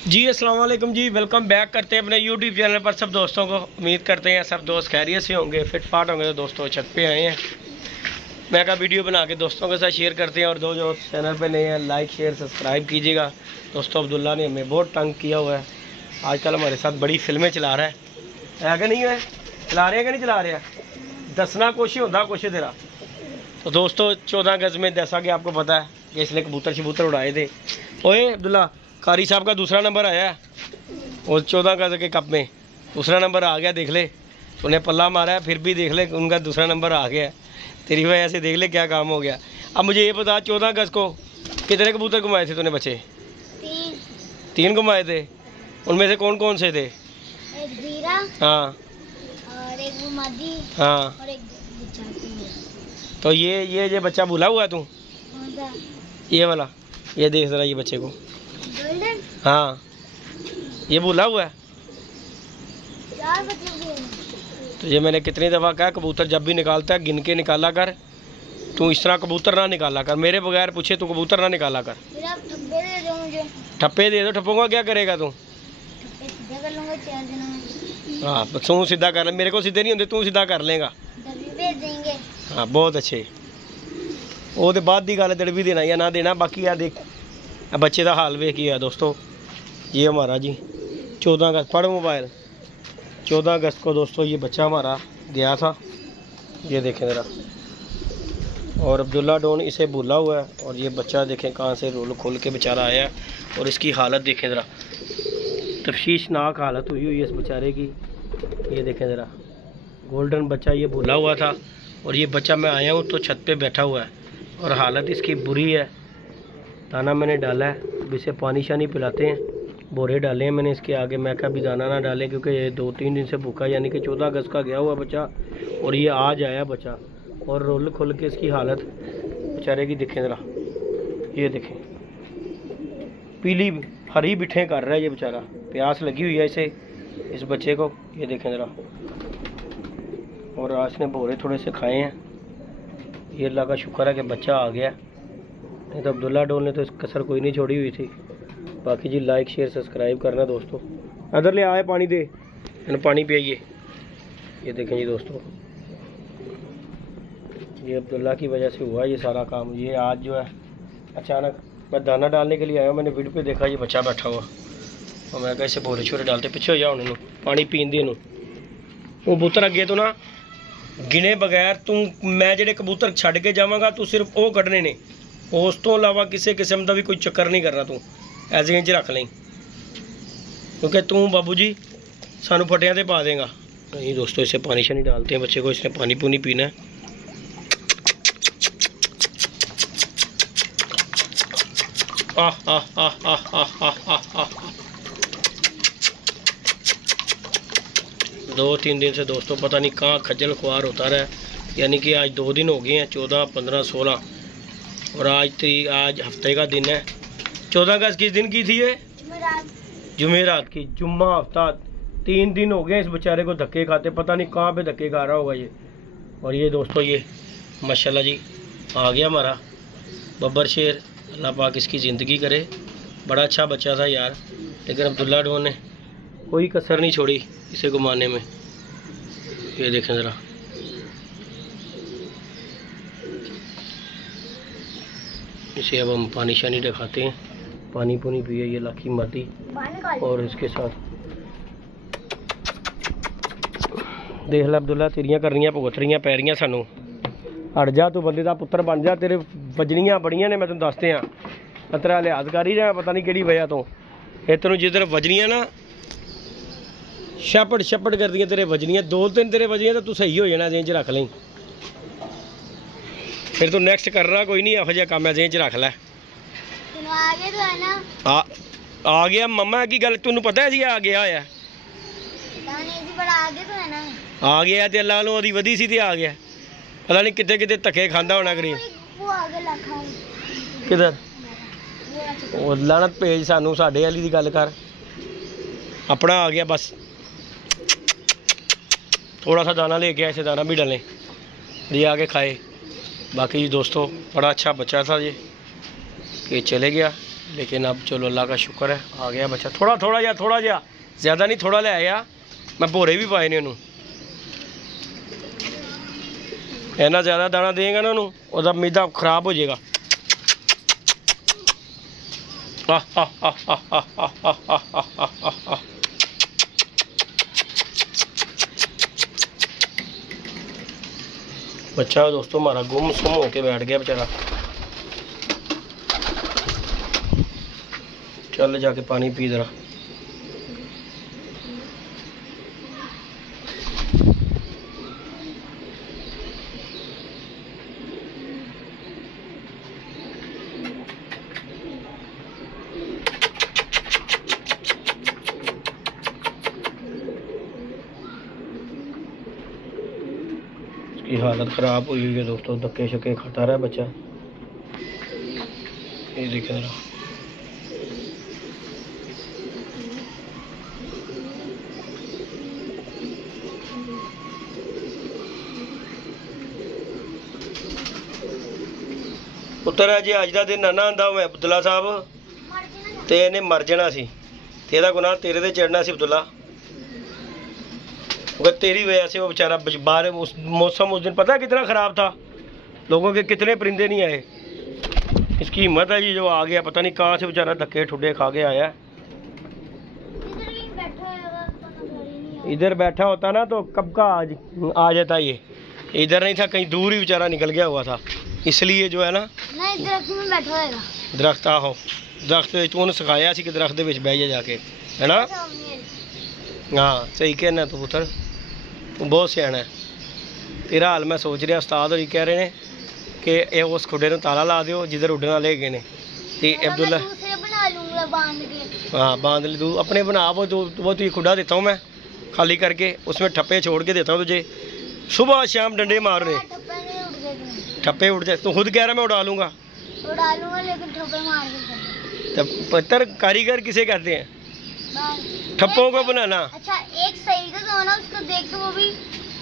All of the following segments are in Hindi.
जी अस्सलाम वालेकुम जी, वेलकम बैक करते हैं अपने यूट्यूब चैनल पर सब दोस्तों को। उम्मीद करते हैं सब दोस्त खैरियत से होंगे, फिट फाट होंगे। तो दोस्तों छत पे आए हैं, मैं का वीडियो बना के दोस्तों के साथ शेयर करते हैं। और दो जो चैनल पे नए हैं लाइक शेयर सब्सक्राइब कीजिएगा। दोस्तों अब्दुल्ला ने हमें बहुत तंग किया हुआ है, आजकल हमारे साथ बड़ी फिल्में चला रहा है कि नहीं है? चला रहे हैं कि नहीं चला रहे हैं? दसना कुछ होता कुछ तेरा। तो दोस्तों 14 गज़ में जैसा कि आपको पता है कि इसने कबूतर शबूतर उड़ाए थे। ओए अब्दुल्ला, कारी साहब का दूसरा नंबर आया है और 14 गज़ के कप में दूसरा नंबर आ गया। देख ले, उन्हें पल्ला मारा है फिर भी देख ले उनका दूसरा नंबर आ गया। तेरी वजह से देख ले क्या काम हो गया। अब मुझे ये बता, 14 गज़ को कितने कबूतर घुमाए थे तूने? बच्चे तीन घुमाए थे। उनमें से कौन कौन से थे? एक जीरा, हाँ, और एक मादी, हाँ। और एक तो ये बच्चा भूला हुआ है तू? ये वाला, ये देख जरा ये बच्चे को। गोल्डन। हाँ, ये भूला हुआ है। 4 बच्चे। तो ये मैंने कितनी दफ़ा कहा, कबूतर जब भी निकालता है गिन के निकाला कर। तू इस तरह कबूतर ना निकाला कर, मेरे बगैर पूछे तू कबूतर ना निकाला कर। फिर आप ठप्पे दे दो मुझे। ठप्पे दे दो? ठप्पों का क्या करेगा तू? ठप्पे सीधा कर लूँगा 4 दिनों में। हाँ, तू सीधा कर ले, मेरे को सीधे नहीं होते, तू सीधा कर लेगा। डब्बी भेज देंगे। हाँ बहुत अच्छे। वो तो बाद की गल, दड़ भी देना या ना देना। बाकी यार देख बच्चे का हाल वे किया दोस्तों। ये हमारा जी 14 अगस्त, पढ़ मोबाइल, 14 अगस्त को दोस्तों ये बच्चा हमारा गया था। ये देखें ज़रा, और अब्दुल्ला डॉन इसे भूला हुआ है। और ये बच्चा देखें कहाँ से रोल खोल के बेचारा आया है। और इसकी हालत देखें ज़रा, तफशीशनाक हालत हुई है इस बेचारे की। ये देखें ज़रा, गोल्डन बच्चा ये भूला हुआ था। और ये बच्चा मैं आया हूँ तो छत पे बैठा हुआ है और हालत इसकी बुरी है। दाना मैंने डाला है, अब इसे पानी शानी पिलाते हैं। बोरे डाले हैं मैंने इसके आगे, मैं कहा अभी दाना ना डालें क्योंकि ये 2-3 दिन से भूखा, यानी कि 14 अगस्त का गया हुआ बच्चा और ये आज आया बच्चा। और रोल खोल के इसकी हालत बेचारे की देखें ज़रा, ये देखें पीली हरी बिठें कर रहा है ये बेचारा, प्यास लगी हुई है इसे, इस बच्चे को। ये देखें ज़रा, और आज ने बोरे थोड़े से खाए हैं। ये अल्लाह का शुक्र है कि बच्चा आ गया, नहीं तो अब्दुल्ला डोल ने तो इस कसर कोई नहीं छोड़ी हुई थी। बाकी जी लाइक शेयर सब्सक्राइब करना दोस्तों। इधर ले आए पानी दे, पानी पिए। ये देखें जी दोस्तों, ये अब्दुल्ला की वजह से हुआ ये सारा काम। ये आज जो है अचानक मैं दाना डालने के लिए आया, मैंने वीडियो पे देखा ये बच्चा बैठा हुआ और मैं कहा इसे बोरे छोरे डालते, पीछे हो जाओ उन्होंने पानी पीन दे। वो कबूतर अगे तो ना गिने बगैर तू, मैं जेडे कबूतर छड़ के जावांगा तू सिर्फ वो कढ़ने ने, उस तो इलावा किसी किस्म का भी कोई चक्कर नहीं करना। तू ऐसे इंच रख लें क्योंकि तू बाबू जी सानू फटिया ते पा देगा। नहीं दोस्तों, इसे पानी शानी डालते हैं बच्चे को, इसने पानी पूनी पीना है। आह आह आह आह आह आह आह आह। 2-3 दिन से दोस्तों पता नहीं कहाँ खज्जल खुआर होता रहा, यानी कि आज 2 दिन हो गए हैं, 14, 15, 16 और आज हफ्ते का दिन है। 14 अगस्त किस दिन की थी ये? जुमेरात की। जुम्मा हफ्ता 3 दिन हो गए इस बेचारे को धक्के खाते, पता नहीं कहाँ पे धक्के खा रहा होगा ये। और ये दोस्तों ये माशाल्लाह जी आ गया हमारा बब्बर शेर, अल्लाह पाक इसकी ज़िंदगी करे। बड़ा अच्छा बच्चा था यार, लेकिन अब्दुल्ला डोन ने कोई कसर नहीं छोड़ी इसे घुमाने में। ये देखें ज़रा, इसे अब हम पानी शानी दिखाते हैं, पानी पुनी पिए ये लाखी माती। और इसके साथ देख ला अब्दुल्ला, तेरियां करनियां भुगतरियां पै रही सानू। हट जा, तू बंदे का पुत्र बन जा, तेरे वजनियां बड़ियां ने, मैं तुम दसते हैं। तेरा लिहाज कर ही रहा, पता नहीं कि वजह तो ये तेन जिधर वजनियां ना छपड़ छपड़ कर दियां तेरे वजनियां, 2-3 तेरे वजनियां तो तू सही हो जाना, जेंज रख लें। फिर तू नेक्स्ट करना कोई नहीं, यहो जिहा काम है, जेंज रख लै। आगे तो है ना? आ गया मम्मा की गल तेन पता है जी? आ गया है, बड़ा आगे तो है ना? आ गया तो अल्लाह नु ओदी वधी सी ते आ गया, पता नहीं कितने कितने धक्के खांदा होना करीब। वो आगे लखा किधर? वो लानत भेज सानू, साडे वाली दी गल कर। अपना आ गया बस, थोड़ा सा दाना लेके ऐसे दाना भी डालें, ये आके खाए। बाकी दोस्तों बड़ा अच्छा बच्चा था ये, कि चले गया। लेकिन अब चलो अल्लाह का शुक्र है आ गया बच्चा। थोड़ा थोड़ा जा ज़्यादा नहीं, थोड़ा ले आया मैं, भोरे भी पाए ने उन्होंने। इन्ना ज़्यादा दाना देगा ना उन्होंने, उसका मैदा खराब हो जाएगा। बच्चा दोस्तों हमारा गुम सुम होके बैठ गया बेचारा। चल जाके पानी पी जरा। की हालत ख़राब हुई हुई है दोस्तों, धक्के शक्के खाता रहा है बच्चा। ये देखें जरा, पुत्तर है जी अज का दिन ना आंदा मैं अब्दुल्ला साहब ते इन्हें मर जाना सी, तेरा गुनाह तेरे ते चढ़ना सी अब्दुल्ला। अगर तेरी वजह से वो बेचारा बाहर, उस मौसम उस दिन पता है कितना ख़राब था, लोगों के कितने परिंदे नहीं आए। इसकी हिम्मत है जी जो आ गया, पता नहीं कहाँ से बेचारा धक्के ठुड्डे खा के आया। इधर बैठा होता ना तो कब का आज आ जाता, ये इधर नहीं था, कहीं दूर ही बेचारा निकल गया हुआ था, इसलिए जो है ना दरख्त में बैठा होगा। दरख्त आहो, दरख्त तू उन्हें सिखाया सी कि दरख्त के बह जा जाके, है ना। हाँ सही कहना तू पुत्र, तू बहुत सियाना है। तेरा हाल मैं सोच रहा, उस्ताद होरी कह रहे हैं कि ये उस खुडे में ताला ला दो जिधर उड़ना ले गए ने, ते अब्दुल्ला हाँ बांध ले तू अपने बना, वो तुझे खुडा देता हूँ मैं खाली करके, उसमें ठप्पे छोड़ के देता हूँ तुझे, सुबह शाम डंडे मारने। ठप्पे उड़ जाए, तू खुद कह रहा मैं उड़ा लूँगा लेकिन ठप्पे मार के। तब पत्थर कारीगर किसे कहते हैं? ठप्पों को बनाना। अच्छा एक सही तो ना, उसको देख के वो भी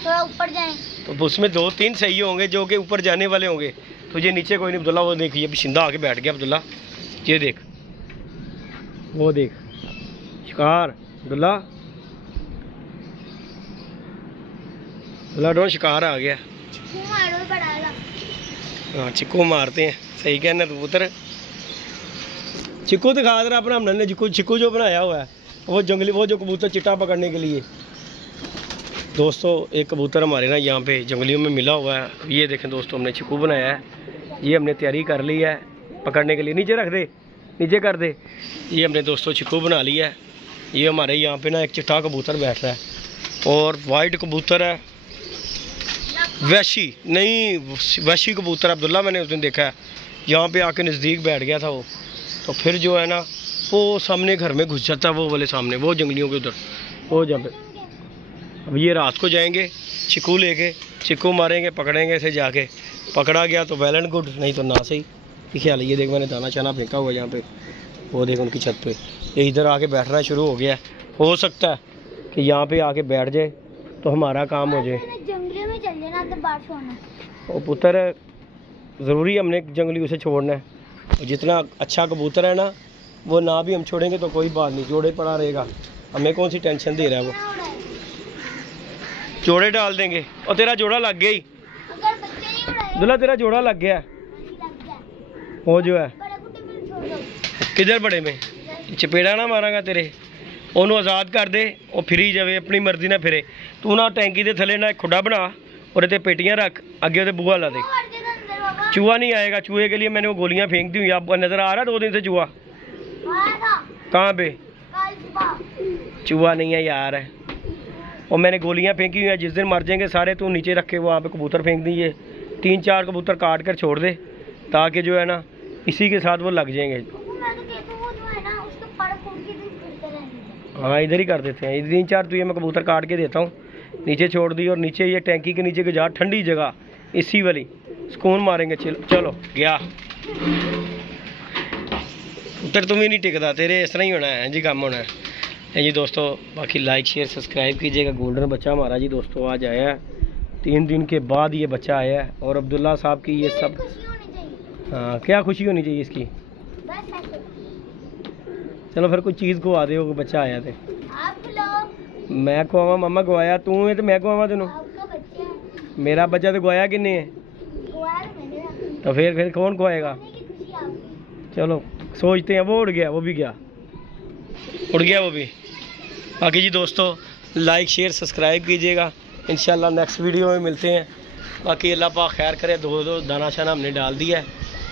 थोड़ा ऊपर जाए, तो उसमें 2-3 सही होंगे जो कि ऊपर जाने वाले होंगे, तुझे नीचे कोई नहीं। अब्दुल्ला वो देखिए बिशिंदा आके बैठ गया अब्दुल्ला, ये देख वो देख शिकार। अब्दुल्ला डोन शिकार आ गया। हाँ चिक्कू मारते हैं, सही कहना तू पुत्र। चिक्कू दिखा दे अपना, हमने चिक्कू जो बनाया हुआ है वो जंगली, वो जो कबूतर चिट्टा पकड़ने के लिए। दोस्तों एक कबूतर हमारे ना यहाँ पे जंगलियों में मिला हुआ है, ये देखें दोस्तों हमने चिक्कू बनाया है, ये हमने तैयारी कर ली है पकड़ने के लिए। नीचे रख दे, नीचे कर दे। ये हमने दोस्तों चिक्कू बना लिया है। ये हमारे यहाँ पे ना एक चिट्टा कबूतर बैठ रहा है और वाइट कबूतर है, वैशी नहीं वैशी कबूतर अब्दुल्ला, मैंने उस दिन देखा है यहाँ पे आके नज़दीक बैठ गया था वो, तो फिर जो है ना वो सामने घर में घुस जाता है, वो वाले सामने वो जंगलियों के उधर वो जब। अब ये रात को जाएंगे चिक्कू लेके, चिक्कू मारेंगे, पकड़ेंगे इसे, जाके पकड़ा गया तो वेल एंड गुड, नहीं तो ना सही। ख्याल ये देख मैंने दाना चाना फेंका हुआ यहाँ पे, वो देख उनकी छत पे, ये इधर आके बैठना शुरू हो गया है। हो सकता है कि यहाँ पे आके बैठ जाए तो हमारा काम हो जाए। जंगली में चल जाना तो बारिश होना। वो पुत्र ज़रूरी हमने जंगली उसे छोड़ना है, और जितना अच्छा कबूतर है ना वो ना भी हम छोड़ेंगे तो कोई बात नहीं, जोड़े पड़ा रहेगा, हमें कौन सी टेंशन दे रहा है वो, जोड़े डाल देंगे। और तेरा जोड़ा लग गया ही दुल्ला, तेरा जोड़ा लग गया वो जो है। किधर बड़े में चपेड़ा ना मारांगा तेरे, ਉਹਨੂੰ आज़ाद कर दे, वो फिरी जाए अपनी मर्जी ना फिरे। तू ना टैंकी के थले ना खुडा बना और ते पेटियां रख, अगे वो बुआ ला दे, चूहा नहीं आएगा। चूहे के लिए मैंने वो गोलियां फेंक दी हुई, आप नज़र आ रहा 2 दिन से चूहा कहाँ पे? चूहा नहीं है यार, और मैंने गोलियां फेंकी हुई हैं, जिस दिन मर जाएंगे सारे तू नीचे रखे वहाँ पे कबूतर फेंक दीजिए, 3-4 कबूतर काट कर छोड़ दे, ताकि जो है ना इसी के साथ वो लग जाएंगे। हाँ इधर ही कर देते हैं, 3-4 तो ये मैं कबूतर काट के देता हूँ, नीचे छोड़ दी, और नीचे ये टैंकी के नीचे के जा ठंडी जगह इसी वाली सुकून मारेंगे। चलो गया उतर, तुम ही नहीं टिकता, तेरे इस तरह ही होना है जी, काम होना है जी दोस्तों। बाकी लाइक शेयर सब्सक्राइब कीजिएगा। गोल्डन बच्चा हमारा जी दोस्तों आज आया है, 3 दिन के बाद ये बच्चा आया है, और अब्दुल्ला साहब की ये सब। हाँ क्या खुशी होनी चाहिए इसकी, चलो फिर कोई चीज़ खवा दे कोई बच्चा आया थे आप खिलाओ। मैं खवावा मामा गवाया तू है तो मैं खवावा तेनों आपका बच्चा है। मेरा बच्चा तो गवाया किन्ने है खुआ तो मैंने ना। तो फिर कौन खवाएगा खाने की खुशी आपकी। चलो सोचते हैं वो उड़ गया वो भी गया उड़ गया वो भी बाकी जी दोस्तों लाइक शेयर सब्सक्राइब कीजिएगा इंशाल्लाह नेक्स्ट वीडियो में मिलते हैं बाकी अल्लाह पाक खैर करे दो दाना शाना हमने डाल दिया है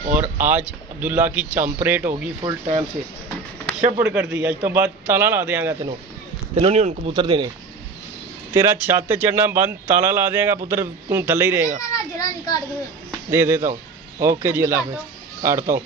और आज अब्दुल्ला की चंपरेट होगी फुल टाइम से शपड़ कर दी आज तो बाद ताला ला देंगा तेनों नहीं उन कबूतर देने तेरा छत चढ़ना बंद ताला ला देंगा पुत्र तू थले ही रहेगा ना जरा निकाल दो। दे देता हूँ ओके जी अल्लाह हाफिज़ काटता हूँ।